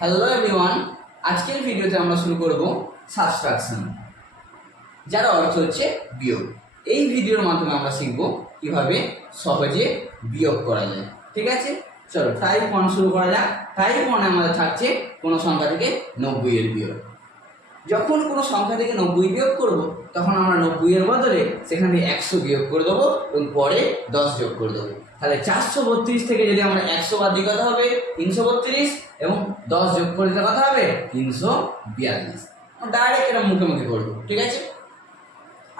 Hello everyone, আজকের ভিডিওতে আমরা শুরু করব সাবট্রাকশন, যার অর্থ হচ্ছে বিয়োগ। এই ভিডিওর মাধ্যমে আমরা শিখব কিভাবে সহজে বিয়োগ করা যায়। ঠিক আছে, চলো টাইপ 1 শুরু করা যাক। টাইপ 1 আমাদের থাকছে কোনো সংখ্যা থেকে 90 এর বিয়োগ। যখন কোনো সংখ্যা থেকে 90 বিয়োগ করব, তখন আমরা 90 এর বদলে সেখান থেকে 100 বিয়োগ করে দেবো এবং পরে 10 যোগ করে দেবো। তাহলে 432 থেকে যদি আমরা 100 বাদ দিই কত হবে? 332, এবং 10 যোগ করে দিলে কত হবে? 342। ডাইরেক্ট এটা মুখে মুখে করবো। ঠিক আছে,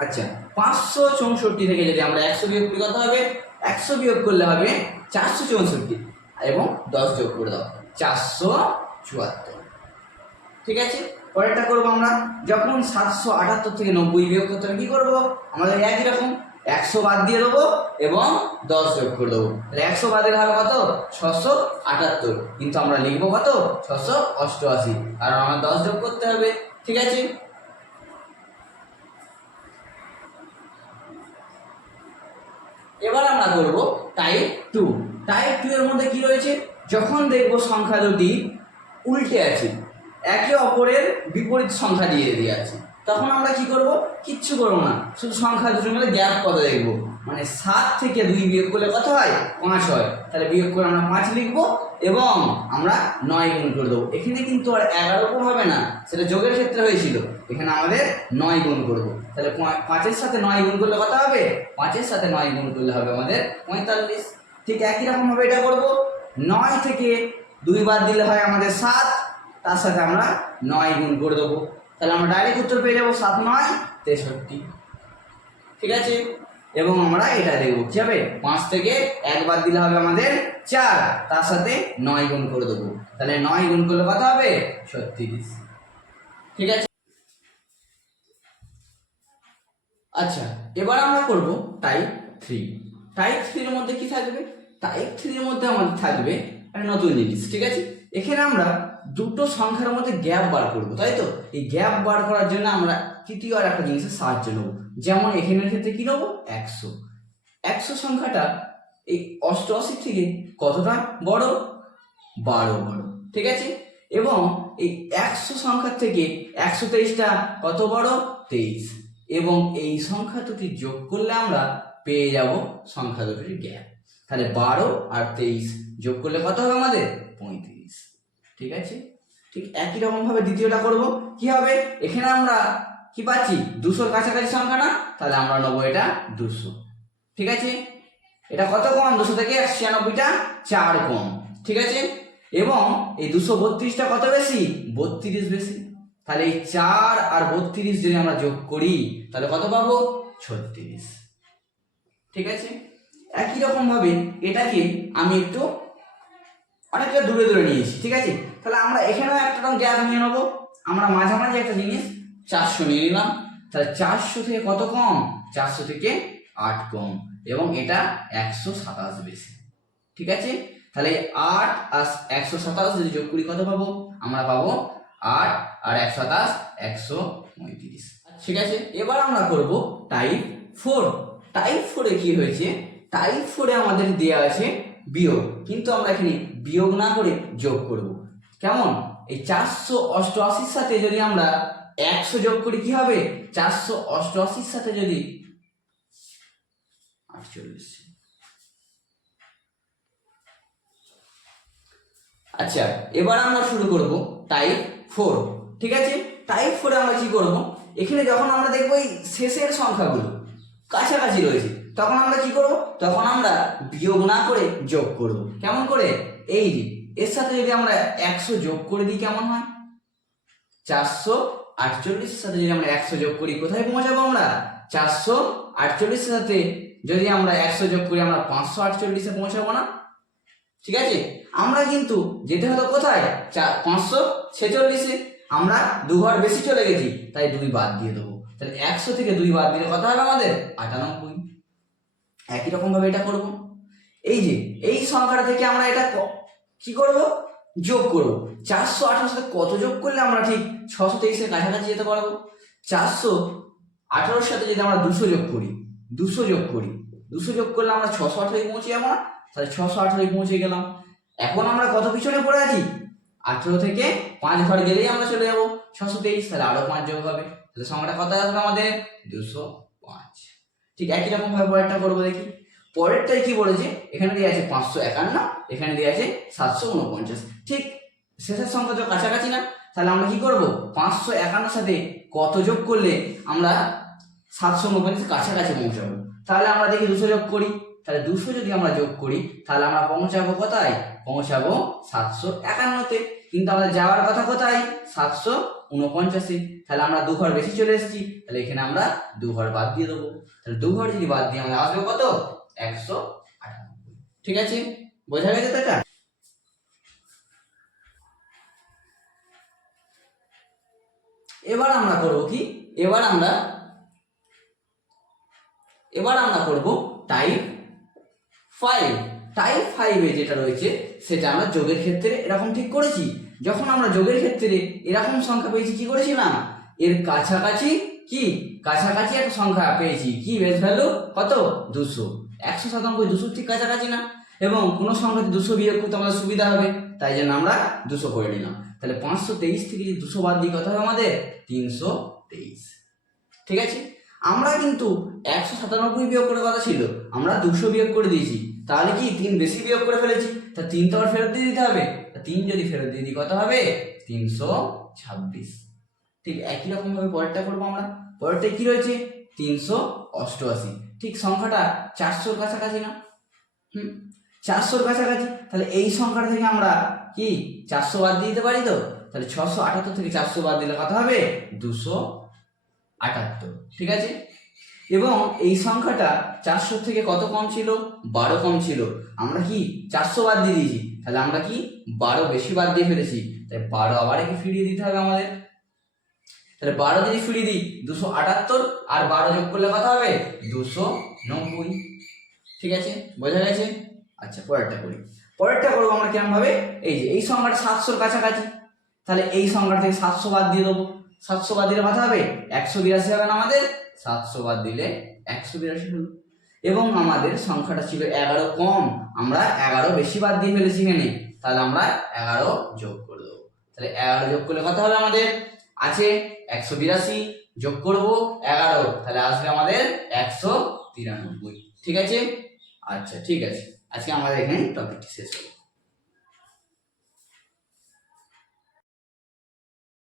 আচ্ছা 564 থেকে যদি আমরা 100 বিয়োগ করি কত হবে? 100 বিয়োগ করলে হবে 464 এবং 10 যোগ করে দাও 474। ঠিক আছে, পরেরটা করবো আমরা। যখন 778 থেকে 90 বিয়োগ করতে হবে কি করবো? আমাদের একই রকম 100 বাদ দিয়ে দেবো এবং 10 যোগ করে দেবো। তাহলে 100 বাদের হবে কত? 678, কিন্তু আমরা লিখবো কত? 688, কারণ আমার 10 যোগ করতে হবে। ঠিক আছে, এবার আমরা করব টাইপ 2। টাইপ 2 এর মধ্যে কি রয়েছে? যখন দেখবো সংখ্যা দুটি উল্টে আছে, একে অপরের বিপরীত সংখ্যা দিয়ে আছে, তখন আমরা কি করব? কিচ্ছু করবো না, শুধু সংখ্যা দুটোর মধ্যে গ্যাপ কত দেখবো। মানে 7 থেকে 2 বিয়োগ করলে কত হয়? 5 হয়। তাহলে বিয়োগ করে আমরা 5 লিখবো এবং আমরা 9 গুণ করে দেবো। এখানে কিন্তু আর 11 গুণ হবে না, সেটা যোগের ক্ষেত্রে হয়েছিল। এখানে আমাদের 9 গুণ করবো। তাহলে 5-এর সাথে 9 গুণ করলে কত হবে? 5-এর সাথে 9 গুণ করলে হবে আমাদের 45। ঠিক একই রকম ভাবে এটা করবো। 9 থেকে 2 বাদ দিলে হয় আমাদের 7, তার সাথে আমরা 9 গুণ করে দেবো। তাহলে আমরা ডাইরেক্ট উত্তর পেয়ে যাবো 7 9 63। ঠিক আছে, এবং আমরা এটা দেখবো কি হবে? 5 থেকে 1 বাদ দিলে হবে আমাদের 4, তার সাথে 9 গুণ করে দেবো। তাহলে 9 গুণ করলে কত হবে? 36। ঠিক আছে, আচ্ছা এবার আমরা করব টাইপ 3। টাইপ 3 এর মধ্যে কি থাকবে? টাইপ 3 এর মধ্যে আমাদের থাকবে একটা নতুন জিনিস। ঠিক আছে, এখানে আমরা দুটো সংখ্যার মধ্যে গ্যাপ বার করব, তাই তো? এই গ্যাপ বার করার জন্য আমরা তৃতীয় আর একটা জিনিসের সাহায্য নেব। যেমন এখানের ক্ষেত্রে কি নেবো? 100। 100 সংখ্যাটা এই 88 থেকে কতটা বড়? 12 বড়। ঠিক আছে, এবং এই 100 সংখ্যার থেকে 123টা কত বড়? 23। এবং এই সংখ্যা দুটি যোগ করলে আমরা পেয়ে যাব সংখ্যা দুটির গ্যাপ। তাহলে 12 আর 23 যোগ করলে কত হবে আমাদের? 35। ঠিক আছে, ঠিক একই রকম ভাবে দ্বিতীয়টা করব। কি হবে? এখানে আমরা কি পাচ্ছি? 200-র কাছাকাছি সংখ্যা না? তাহলে আমরা নেবো এটা 200। ঠিক আছে, এটা কত কম? 200 থেকে 196টা 4 কম। ঠিক আছে, এবং এই 232টা কত বেশি? 32 বেশি। তাহলে এই 4 আর 32 যদি আমরা যোগ করি তাহলে কত পাবো? 36। ঠিক আছে, একই রকম ভাবে এটাকে আমি একটু অনেকটা দূরে দূরে নিয়েছি। ঠিক আছে, তাহলে আমরা এখানেও একটা গ্যাপ নিয়ে নেবো। আমরা মাঝামাঝি একটা জিনিস 400 নিয়ে নিলাম। তাহলে 400 থেকে কত কম? 400 থেকে 8 কম, এবং এটা 127 বেশি। ঠিক আছে, তাহলে 8 আর 127 যদি যোগ করি কত পাবো? আমরা পাবো 8 আর 127 135। ঠিক আছে, এবার আমরা করব টাইপ 4। টাইপ 4 এ কি হয়েছে? টাইপ 4 এ আমাদের দেওয়া আছে বিয়োগ, কিন্তু আমরা এখানে বিয়োগ না করে যোগ করব। কেমন? এই 488-র সাথে যদি আমরা 100 যোগ করি কি হবে? 488-র সাথে যদি 48। আচ্ছা এবার আমরা শুরু করব টাইপ 4। ঠিক আছে, টাইপ 4 এ আমরা কি করব? এখানে যখন আমরা দেখবো এই শেষের সংখ্যাগুলো কাছাকাছি রয়েছে, তখন আমরা কি করব? তখন আমরা বিয়োগ না করে যোগ করব। কেমন করে? এই যে এর সাথে যদি আমরা 100 যোগ করে দিই কেমন হয়? 448 এর সাথে যদি আমরা 100 যোগ করি কোথায় পৌঁছাবো আমরা? 448 এর সাথে যদি আমরা 100 যোগ করি আমরা 548 এ পৌঁছাবো না? ঠিক আছে, আমরা কিন্তু যেতে হতো কোথায়? 546-এ। আমরা 2 ঘর বেশি চলে গেছি, তাই 2 বাদ দিয়ে দেবো। তাহলে 100 থেকে 2 বাদ দিলে কত হবে আমাদের? 98। একই রকম ভাবে এটা করব। এই যে এই সংখ্যাটা থেকে আমরা এটা কি করব? যোগ করব। 418 সাথে কত যোগ করলে আমরা ঠিক 623-এর কাছাকাছি যেতে পারবো? 418-র সাথে যদি আমরা 200 যোগ করি, 200 যোগ করলে আমরা 618 পৌঁছে যাবো না? তাহলে 618 পৌঁছে গেলাম। এখন আমরা কত পিছনে পড়ে আছি? 18 থেকে 5 ঘর গেলেই আমরা চলে যাবো 623, তাহলে আরো 5 যোগ হবে, তাহলে সংখ্যাটা কত আসবে আমাদের 205। ঠিক একই রকম ভাবে পরেরটা করবো দেখি। পরেরটাই কি বলেছে, এখানে দিয়ে আছে 551, এখানে দিয়ে আছে 749। ঠিক শেষের সংখ্যা তো কাছাকাছি না, তাহলে আমরা কি করব 551 সাথে কত যোগ করলে আমরা 749 কাছাকাছি পৌঁছাবো। তাহলে আমরা দেখি 200 যোগ করি, তাহলে 200 যদি আমরা যোগ করি তাহলে আমরা পৌঁছাবো কোথায়, পৌঁছাবো 751-তে। কিন্তু আমাদের যাওয়ার কথা কোথায়, 749-এ। তাহলে আমরা 2 ঘর বেশি চলে এসেছি, তাহলে এখানে আমরা 2 ঘর বাদ দিয়ে দেবো। তাহলে 2 ঘর যদি বাদ দিয়ে আমাদের আসবে কত, 198। ঠিক আছে, বোঝা গেছে তো এটা? এবার আমরা করব কি, এবার আমরা করব টাইপ 5। টাইপ 5 এ যেটা রয়েছে সেটা আমরা যোগের ক্ষেত্রে এরকম ঠিক করেছি। যখন আমরা যোগের ক্ষেত্রে এরকম সংখ্যা পেয়েছি কি করেছি না, এর কাছাকাছি কাছাকাছি একটা সংখ্যা পেয়েছি, কি বেস ভ্যালু কত, 200। 197 200 ঠিক কাছাকাছি না, এবং কোনো সংখ্যাতে 200 বিয়োগ করতে আমাদের সুবিধা হবে, তাই জন্য আমরা 200 করে নিলাম। তাহলে 523 থেকে যদি 200 বাদ দিই কত হবে আমাদের, 323। ঠিক আছে, আমরা কিন্তু 197 বিয়োগ করে কথা ছিল, আমরা 200 বিয়োগ করে দিয়েছি, তাহলে কি 3 বেশি বিয়োগ করে ফেলেছি, তা 3 তো আবার ফেরত দিয়ে দিতে হবে। 3 যদি ফেরত দিয়ে দিই কত হবে, 326। ঠিক একই রকম ভাবে পরেরটা করবো আমরা। পরেরটাই কি রয়েছে, 388। ঠিক সংখ্যাটা 400-র কাছাকাছি না, 400-র কাছাকাছি। তাহলে এই সংখ্যাটা থেকে আমরা কি 400 বাদ দিয়ে দিতে পারি তো, তাহলে 678 থেকে 400 বাদ দিলে কত হবে, 278। ঠিক আছে, এবং এই সংখ্যাটা 400 থেকে কত কম ছিল, 12 কম ছিল। আমরা কি 400 বাদ দিয়ে দিয়েছি, তাহলে আমরা কি 12 বেশি বাদ দিয়ে ফেলেছি, তাই 12 আবার কি ফিরিয়ে দিতে হবে আমাদের। তাহলে 12 যদি ফিরিয়ে দিই 278, আর 12 যোগ করলে কত হবে, 290। ঠিক আছে, বোঝা গেছে? আচ্ছা, পরেরটা করি। পরেরটা করবো আমরা কেমন ভাবে, এই যে এই সংখ্যাটা 700-র কাছাকাছি, তাহলে এই সংখ্যাটা থেকে 700 বাদ দিয়ে দেবো। 700 বাদ দিলে কত হবে, 182 হবে না আমাদের, 700 বাদ দিলে 182 হলো। এবং আমাদের সংখ্যাটা ছিল 11 কম, আমরা 11 বেশি বাদ দিয়ে ফেলেছি এখানে, তাহলে আমরা 11 যোগ করে দেবো। তাহলে 11 যোগ করলে কত হবে আমাদের, আছে 182, যোগ করব 11, তাহলে আসবে আমাদের 193। ঠিক আছে, আচ্ছা ঠিক আছে, আজকে আমাদের এখানে টপিকটি শেষ হলো।